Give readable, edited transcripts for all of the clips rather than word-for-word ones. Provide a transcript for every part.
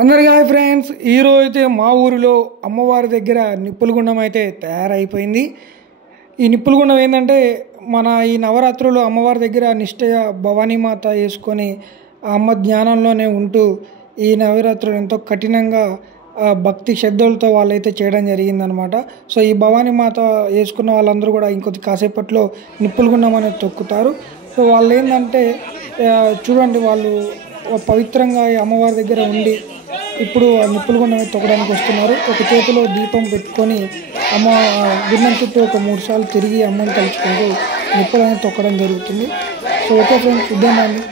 అందరికీ hi friends, ఈరోజు అయితే మా ఊరిలో అమ్మవారి దగ్గర నిప్పుల గుండం అయితే తయారైపోయింది. ఈ నిప్పుల గుండం ఏంటంటే మన ఈ నవరాత్రులు అమ్మవారి దగ్గర నిష్ఠగా భవానీమాత వేసుకొని ఆ అమ్మ జ్ఞానంలోనే ఉంటూ ఈ నవరాత్రులు ఎంతో కఠినంగా భక్తి శ్రద్ధలతో వాళ్ళైతే చేయడం జరిగిందనమాట. సో ఈ భవానీమాత వేసుకున్న వాళ్ళందరూ కూడా ఇంకొద్ది కాసేపట్లో నిప్పుల గుండం అనేది తొక్కుతారు. సో వాళ్ళు ఏంటంటే చూడండి, వాళ్ళు పవిత్రంగా ఈ అమ్మవారి దగ్గర ఉండి ఇప్పుడు ఆ నిప్పుల గుండం తొక్కడానికి వస్తున్నారు. ఒక చేతిలో దీపం పెట్టుకొని అమ్మ గుండం చుట్టూ ఒక 3 సార్లు తిరిగి అమ్మని తలుచుకుంటూ నిప్పులు అనేది తొక్కడం జరుగుతుంది. సో ఓకే ఫ్రెండ్స్, చూద్దామండి.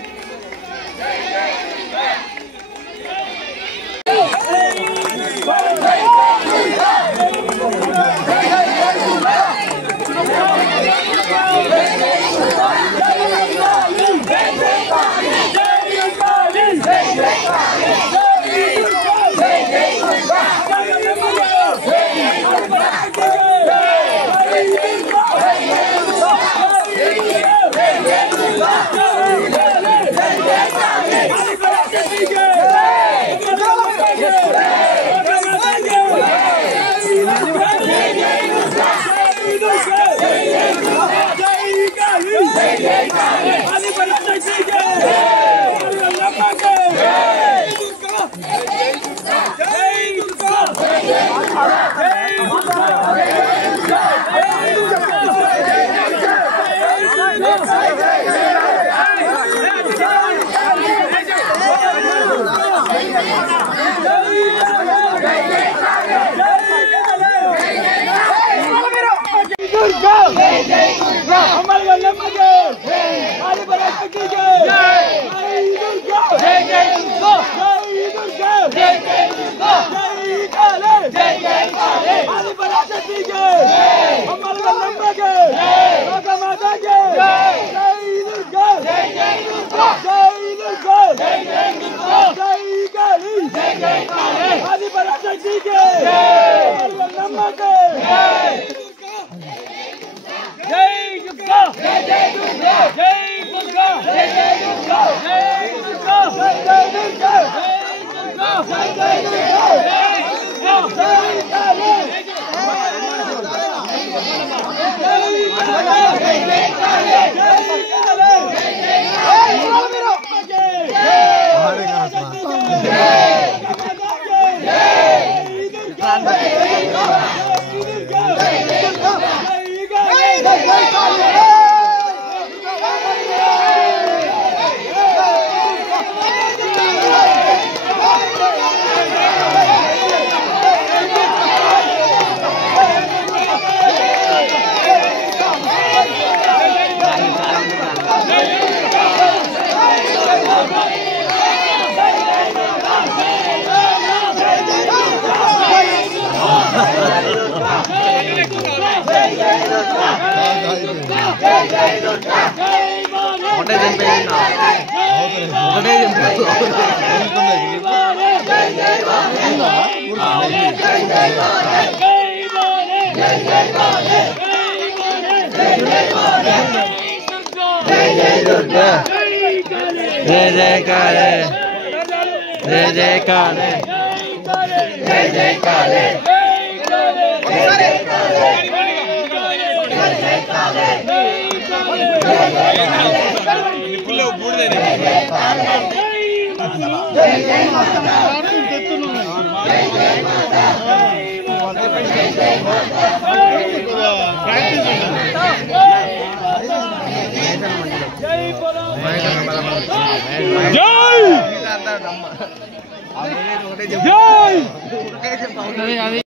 జై